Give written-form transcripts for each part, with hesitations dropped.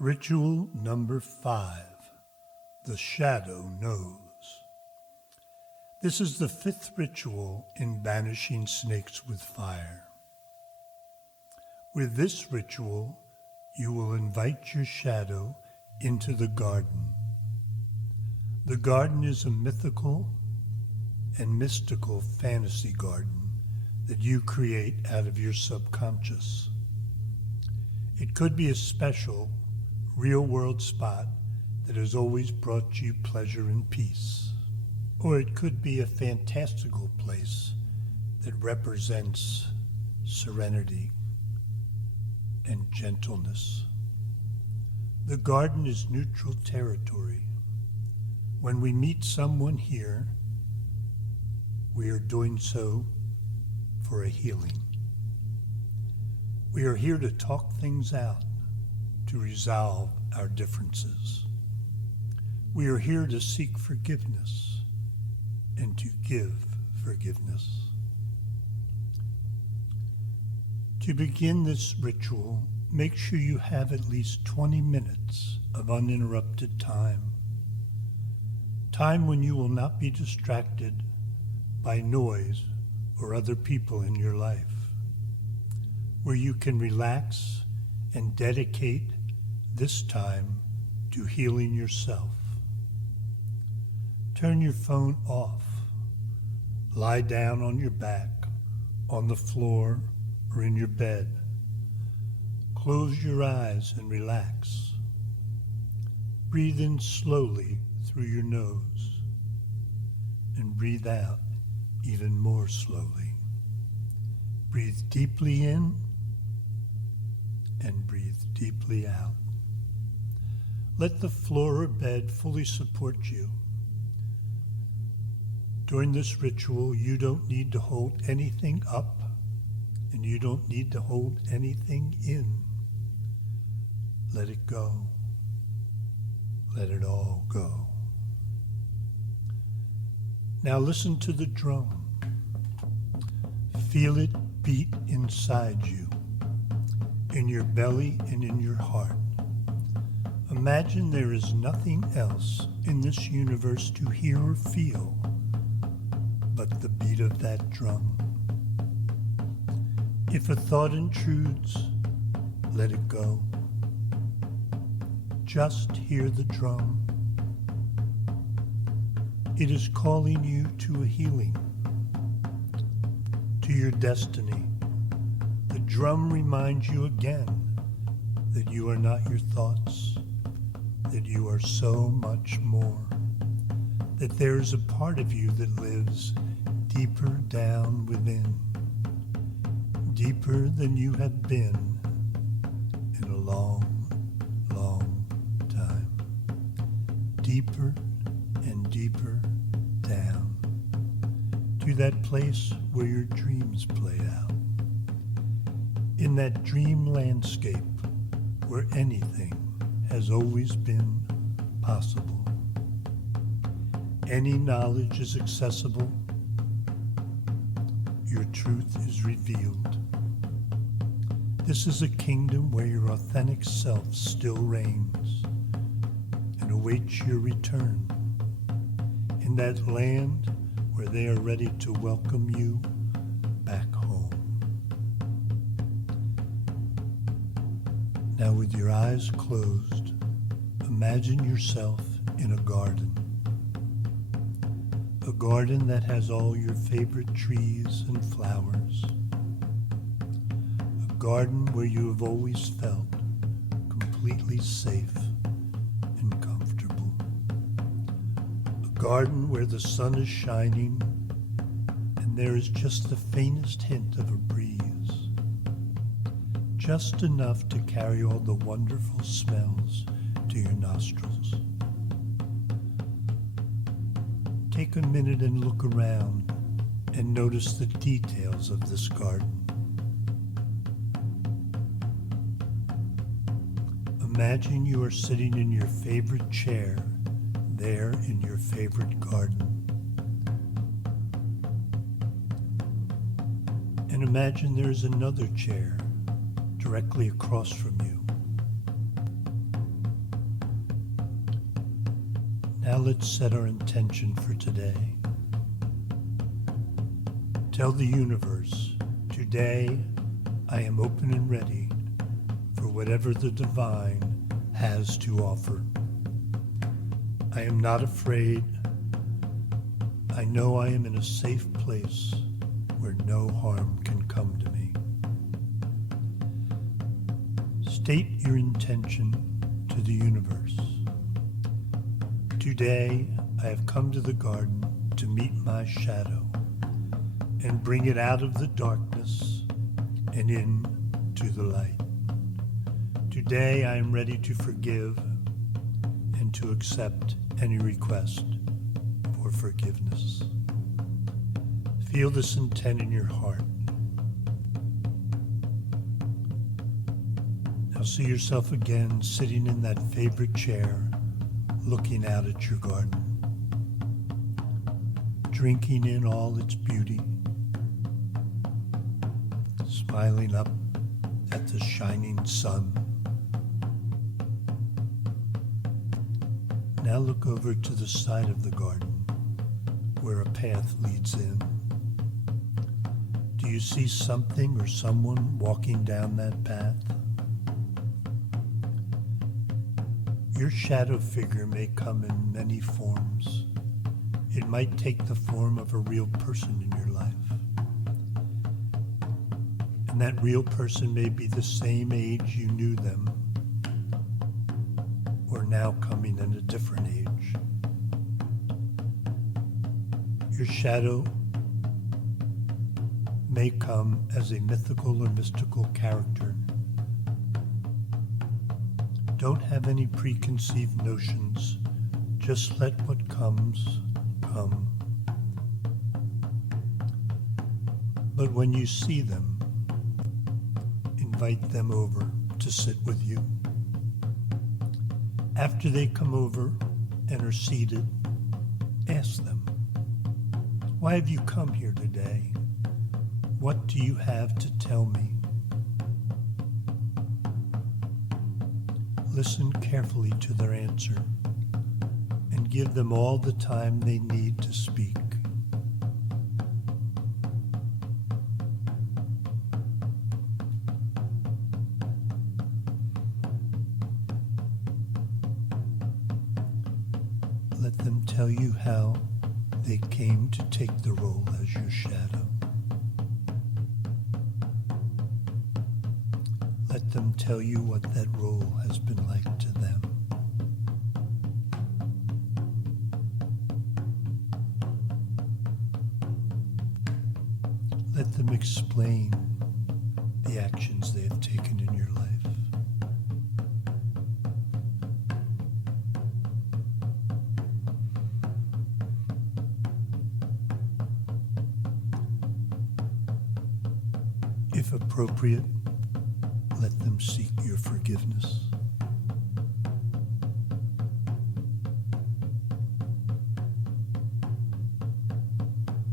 Ritual number 5, the shadow knows. This is the 5th ritual in banishing snakes with fire. With this ritual, you will invite your shadow into the garden. The garden is a mythical and mystical fantasy garden that you create out of your subconscious. It could be a special, real-world spot that has always brought you pleasure and peace. Or it could be a fantastical place that represents serenity and gentleness. The garden is neutral territory. When we meet someone here, we are doing so for a healing. We are here to talk things out, to resolve our differences. We are here to seek forgiveness and to give forgiveness. To begin this ritual, make sure you have at least 20 minutes of uninterrupted time. Time when you will not be distracted by noise or other people in your life, where you can relax and dedicate this time to healing yourself. Turn your phone off. Lie down on your back, on the floor, or in your bed. Close your eyes and relax. Breathe in slowly through your nose and breathe out even more slowly. Breathe deeply in and breathe deeply out. Let the floor or bed fully support you. During this ritual, you don't need to hold anything up, and you don't need to hold anything in. Let it go. Let it all go. Now listen to the drum. Feel it beat inside you, in your belly and in your heart. Imagine there is nothing else in this universe to hear or feel but the beat of that drum. If a thought intrudes, let it go. Just hear the drum. It is calling you to a healing, to your destiny. The drum reminds you again that you are not your thoughts, that you are so much more, that there is a part of you that lives deeper down within, deeper than you have been in a long, long time, deeper and deeper down, to that place where your dreams play out, in that dream landscape where anything has always been possible. Any knowledge is accessible. Your truth is revealed. This is a kingdom where your authentic self still reigns and awaits your return. In that land where they are ready to welcome you back home. Now with your eyes closed, imagine yourself in a garden. A garden that has all your favorite trees and flowers. A garden where you have always felt completely safe and comfortable. A garden where the sun is shining and there is just the faintest hint of a breeze. Just enough to carry all the wonderful smells to your nostrils. Take a minute and look around and notice the details of this garden. Imagine you are sitting in your favorite chair there in your favorite garden. And imagine there's another chair directly across from you. Now let's set our intention for today. Tell the universe, today I am open and ready for whatever the divine has to offer. I am not afraid. I know I am in a safe place where no harm can come to me. State your intention to the universe. Today, I have come to the garden to meet my shadow and bring it out of the darkness and into the light. Today, I am ready to forgive and to accept any request for forgiveness. Feel this intent in your heart. Now see yourself again sitting in that favorite chair, looking out at your garden, drinking in all its beauty, smiling up at the shining sun. Now look over to the side of the garden where a path leads in. Do you see something or someone walking down that path? Your shadow figure may come in many forms. It might take the form of a real person in your life. And that real person may be the same age you knew them, or now coming in a different age. Your shadow may come as a mythical or mystical character. Don't have any preconceived notions. Just let what comes, come. But when you see them, invite them over to sit with you. After they come over and are seated, ask them, why have you come here today? What do you have to tell me? Listen carefully to their answer and give them all the time they need to speak. Let them tell you how they came to take the role as your shadow. Let them tell you what that role has been like to them. Let them explain the actions they have taken in your life. If appropriate, let them seek your forgiveness.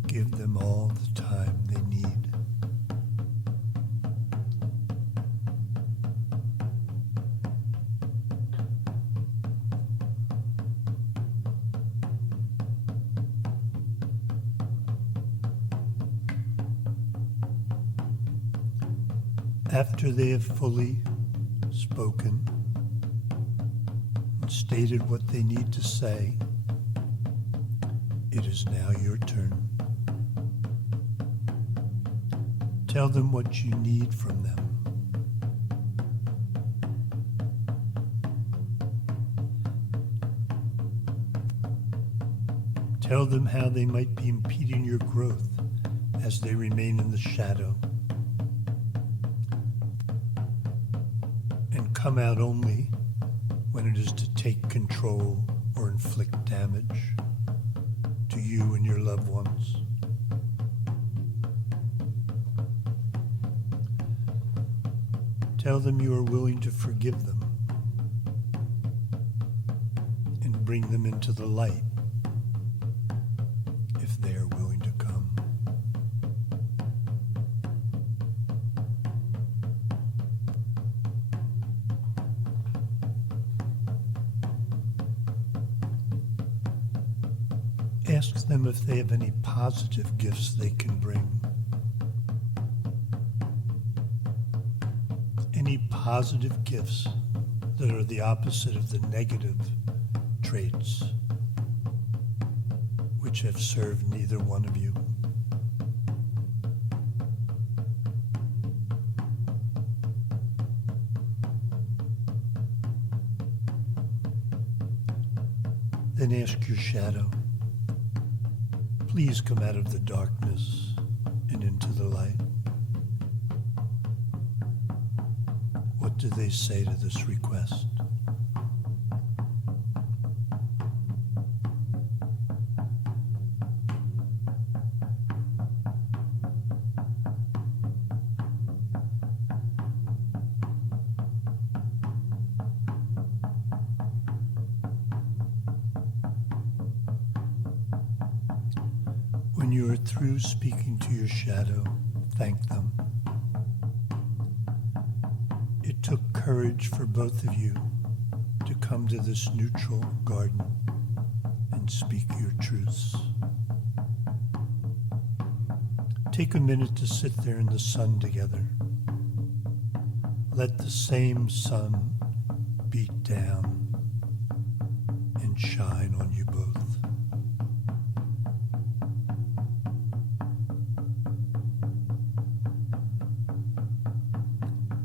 Give them all the time they need. After they have fully spoken and stated what they need to say, it is now your turn. Tell them what you need from them. Tell them how they might be impeding your growth as they remain in the shadow and come out only when it is to take control or inflict damage to you and your loved ones. Tell them you are willing to forgive them and bring them into the light if they are willing to come. Ask them if they have any positive gifts they can bring. Any positive gifts that are the opposite of the negative traits which have served neither one of you. Then ask your shadow, please come out of the darkness and into the light. What do they say to this request? When you are through speaking to your shadow, thank them. It took courage for both of you to come to this neutral garden and speak your truths. Take a minute to sit there in the sun together. Let the same sun beat down and shine on you both.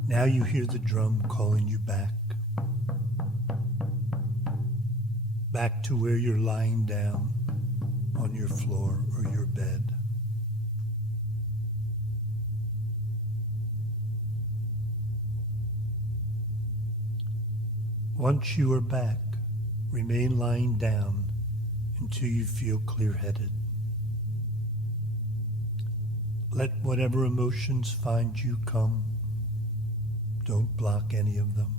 Now you hear the drum calling you back to where you're lying down on your floor or your bed. Once you are back, remain lying down until you feel clear-headed. Let whatever emotions find you come. Don't block any of them.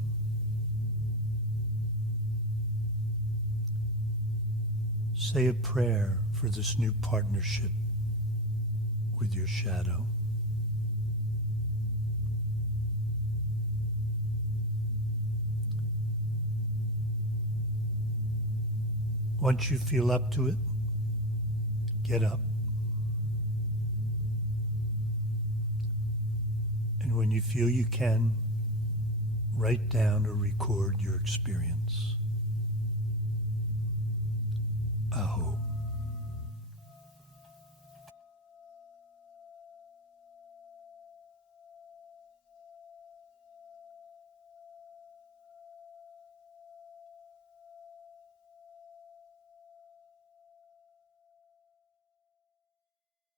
Say a prayer for this new partnership with your shadow. Once you feel up to it, get up. And when you feel you can, write down or record your experience. Aho.